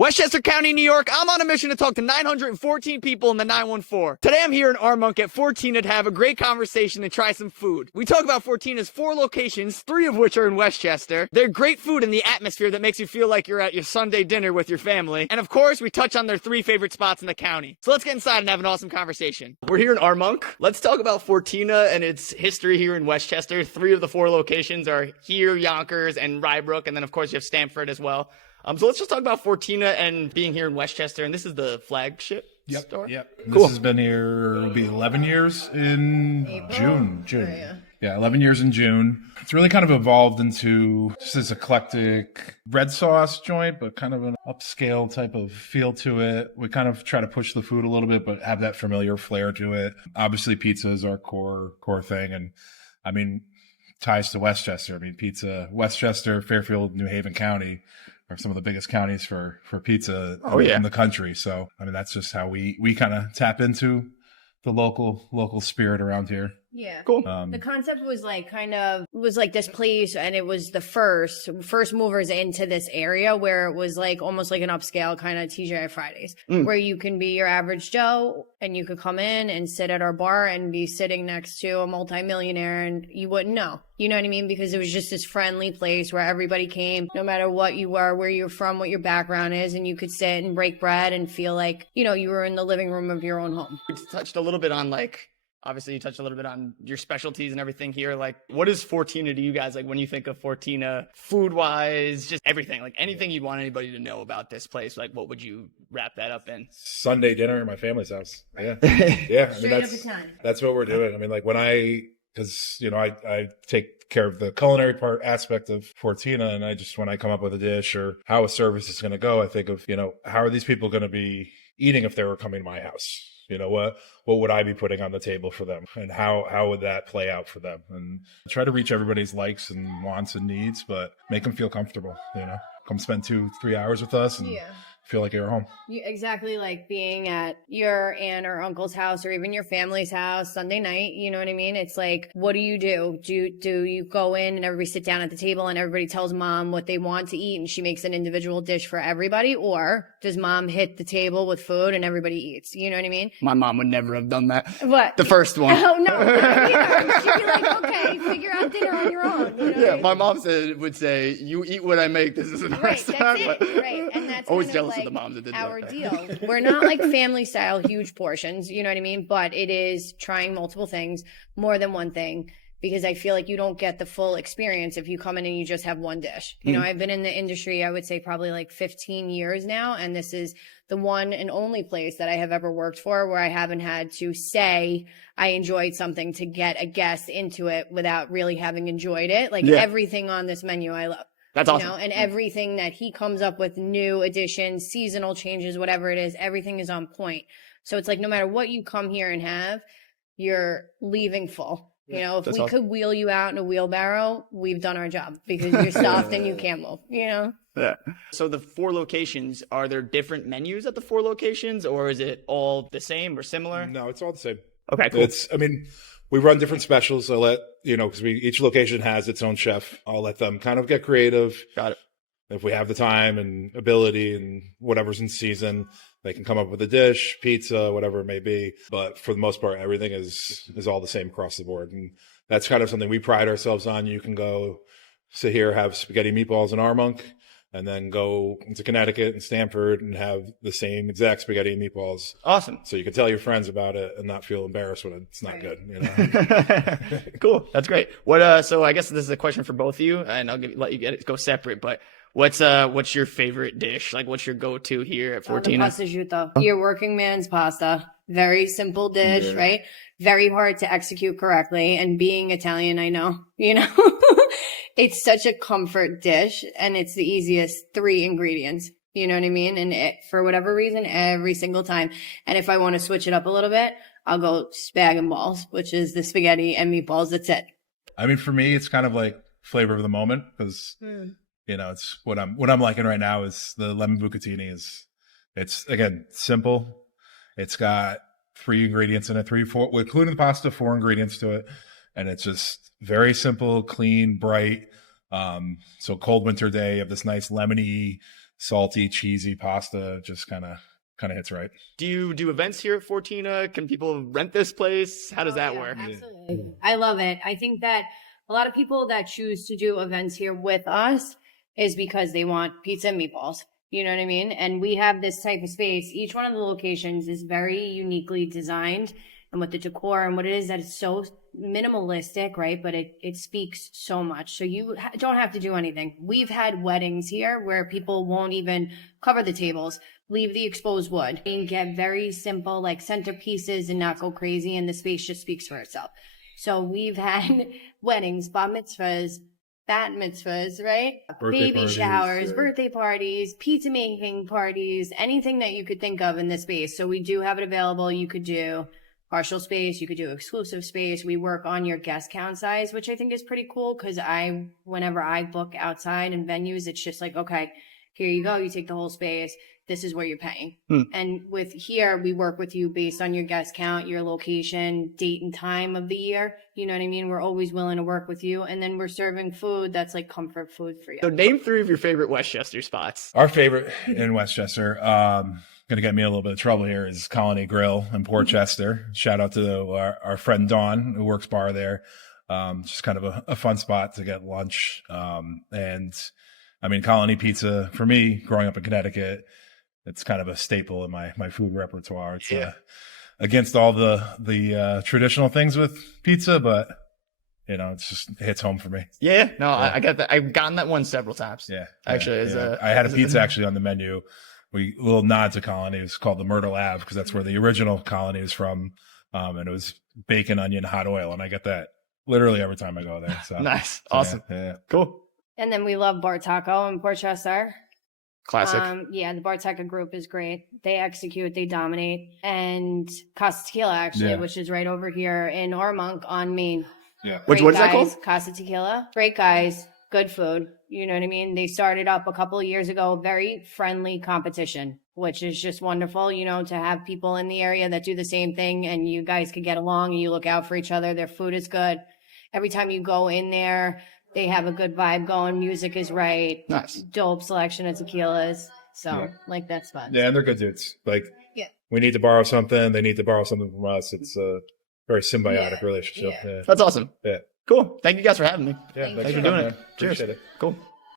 Westchester County, New York. I'm on a mission to talk to 914 people in the 914. Today I'm here in Armonk at Fortina to have a great conversation and try some food. We talk about Fortina's 4 locations, 3 of which are in Westchester. They're great food in the atmosphere that makes you feel like you're at your Sunday dinner with your family. And of course, we touch on their 3 favorite spots in the county. So let's get inside and have an awesome conversation. We're here in Armonk. Let's talk about Fortina and its history here in Westchester. 3 of the 4 locations are here, Yonkers, and Rybrook. And then of course you have Stamford as well. So let's just talk about Fortina and being here in Westchester. And this is the flagship store? Yep. Cool. This has been here, it'll be 11 years in June. Oh, Yeah, 11 years in June. It's really kind of evolved into just this eclectic red sauce joint, but kind of an upscale type of feel to it. We kind of try to push the food a little bit, but have that familiar flair to it. Obviously, pizza is our core thing. And I mean, ties to Westchester. I mean, pizza, Westchester, Fairfield, New Haven County are some of the biggest counties for pizza in the country. So, I mean, that's just how we kind of tap into the local spirit around here. Yeah. Cool. The concept was like this place, and it was the first movers into this area where it was like almost like an upscale kind of TGI Fridays, where you can be your average Joe and you could come in and sit at our bar and be sitting next to a multimillionaire and you wouldn't know. You know what I mean? Because it was just this friendly place where everybody came, no matter what you were, where you're from, what your background is, and you could sit and break bread and feel like, you know, you were in the living room of your own home. We touched a little bit on obviously you touched a little bit on your specialties and everything here. Like, what is Fortina to you guys? Like, when you think of Fortina, food-wise, just everything, like anything you'd want anybody to know about this place, like what would you wrap that up in? Sunday dinner at my family's house. Yeah. Yeah. I mean, that's what we're doing. I mean, like because, you know, I take care of the culinary aspect of Fortina, and when I come up with a dish or how a service is going to go, I think of, you know, how are these people going to be eating if they were coming to my house? You know, what would I be putting on the table for them, and how would that play out for them? And try to reach everybody's likes and wants and needs, but make them feel comfortable. You know, come spend 2-3 hours with us and feel like you're home. Exactly, like being at your aunt or uncle's house or even your family's house Sunday night. You know what I mean? It's like, what do? Do you go in and everybody sit down at the table and everybody tells mom what they want to eat and she makes an individual dish for everybody? Or does mom hit the table with food and everybody eats? You know what I mean? My mom would never have done that. What? The first one. Oh, no. She'd be like, okay, figure out dinner on your own. You know My mom would say, you eat what I make. This isn't a restaurant. That's it. Right. And that's always kind jealous of of the moms that did our that. deal. We're not like family style, huge portions. You know what I mean? But it is trying multiple things, more than one thing. Because I feel like you don't get the full experience if you come in and you just have one dish. You know, I've been in the industry, I would say probably like 15 years now. And this is the one and only place that I have ever worked for where I haven't had to say I enjoyed something to get a guest into it without really having enjoyed it. Like everything on this menu I love. That's awesome. You know, and everything that he comes up with, new additions, seasonal changes, whatever it is, everything is on point. So it's like no matter what you come here and have, you're leaving full. You know, if we could wheel you out in a wheelbarrow, we've done our job because you're stuffed and you can't move, you know? Yeah. So the 4 locations, are there different menus at the 4 locations, or is it all the same or similar? No, it's all the same. Okay, cool. We run different specials. I'll let, you know, because each location has its own chef. I'll let them kind of get creative. Got it. If we have the time and ability and whatever's in season, they can come up with a dish, pizza, whatever it may be. But for the most part, everything is all the same across the board. And that's kind of something we pride ourselves on. You can go sit here, have spaghetti meatballs in Armonk, and then go into Connecticut and Stamford and have the same exact spaghetti and meatballs. Awesome. So you can tell your friends about it and not feel embarrassed when it's not good. You know? Cool. That's great. What? So I guess this is a question for both of you, and I'll let you go separate. But what's your favorite dish? Like, what's your go-to here at Fortina? The pasta asciutto. Your working man's pasta. Very simple dish, right? Very hard to execute correctly. And being Italian, I know, you know, it's such a comfort dish and it's the easiest 3 ingredients. You know what I mean? And for whatever reason, every single time. And if I want to switch it up a little bit, I'll go spag and balls, which is the spaghetti and meatballs. That's it. I mean, for me, it's kind of like flavor of the moment because, you know, it's what I'm liking right now is the lemon bucatini it's again, simple. It's got 3 ingredients in it, 4, including the pasta, 4 ingredients to it. And it's just very simple, clean, bright. So cold winter day, you have this nice lemony salty, cheesy pasta just kind of hits right. Do you do events here at Fortina? Can people rent this place? How does that work? Absolutely. I love it. I think that a lot of people that choose to do events here with us is because they want pizza and meatballs. You know what I mean? And we have this type of space. Each one of the locations is very uniquely designed, and with the decor and what it is, that it's so minimalistic, right? But it speaks so much. So you don't have to do anything. We've had weddings here where people won't even cover the tables, leave the exposed wood, and get very simple like centerpieces and not go crazy, and the space just speaks for itself. So we've had weddings, bar mitzvahs, bat mitzvahs, right? Baby showers, birthday parties, pizza making parties, anything that you could think of in this space. So we do have it available. You could do partial space, you could do exclusive space. We work on your guest count size, which I think is pretty cool, because whenever I book outside and venues, it's just like, okay, here you go, you take the whole space, this is where you're paying. And with here, we work with you based on your guest count, your location, date and time of the year. You know what I mean? We're always willing to work with you. And then we're serving food that's like comfort food for you. So name 3 of your favorite Westchester spots. Our favorite in Westchester, going to get me in a little bit of trouble here, is Colony Grill in Portchester. Shout out to our friend Dawn, who works bar there. Just kind of a fun spot to get lunch. And I mean, Colony Pizza, for me, growing up in Connecticut, it's kind of a staple in my food repertoire. It's against all the traditional things with pizza, but you know, it hits home for me. Yeah, no, I got that. I've gotten that one several times. Yeah, actually, I had a pizza actually on the menu. A little nod to Colony. It was called the Myrtle Ave because that's where the original Colony is from. And it was bacon, onion, hot oil. And I get that literally every time I go there. So nice. Awesome. Yeah. Cool. And then we love Bar Taco in Portchester. Classic. The Bar Taco group is great. They execute, they dominate. And Casa Tequila, actually, which is right over here in Armonk on Main. Yeah. What is that called? Casa Tequila. Great guys, good food. You know what I mean? They started up a couple of years ago, very friendly competition, which is just wonderful, you know, to have people in the area that do the same thing and you guys can get along and you look out for each other. Their food is good. Every time you go in there, they have a good vibe going. Music is right. Nice. Dope selection of tequilas. So, like, that's fun. Yeah, and they're good dudes. Like, we need to borrow something. They need to borrow something from us. It's a very symbiotic relationship. Yeah. That's awesome. Yeah. Cool. Thank you guys for having me. Yeah, Thanks for doing it. Cheers. Appreciate it. Cool.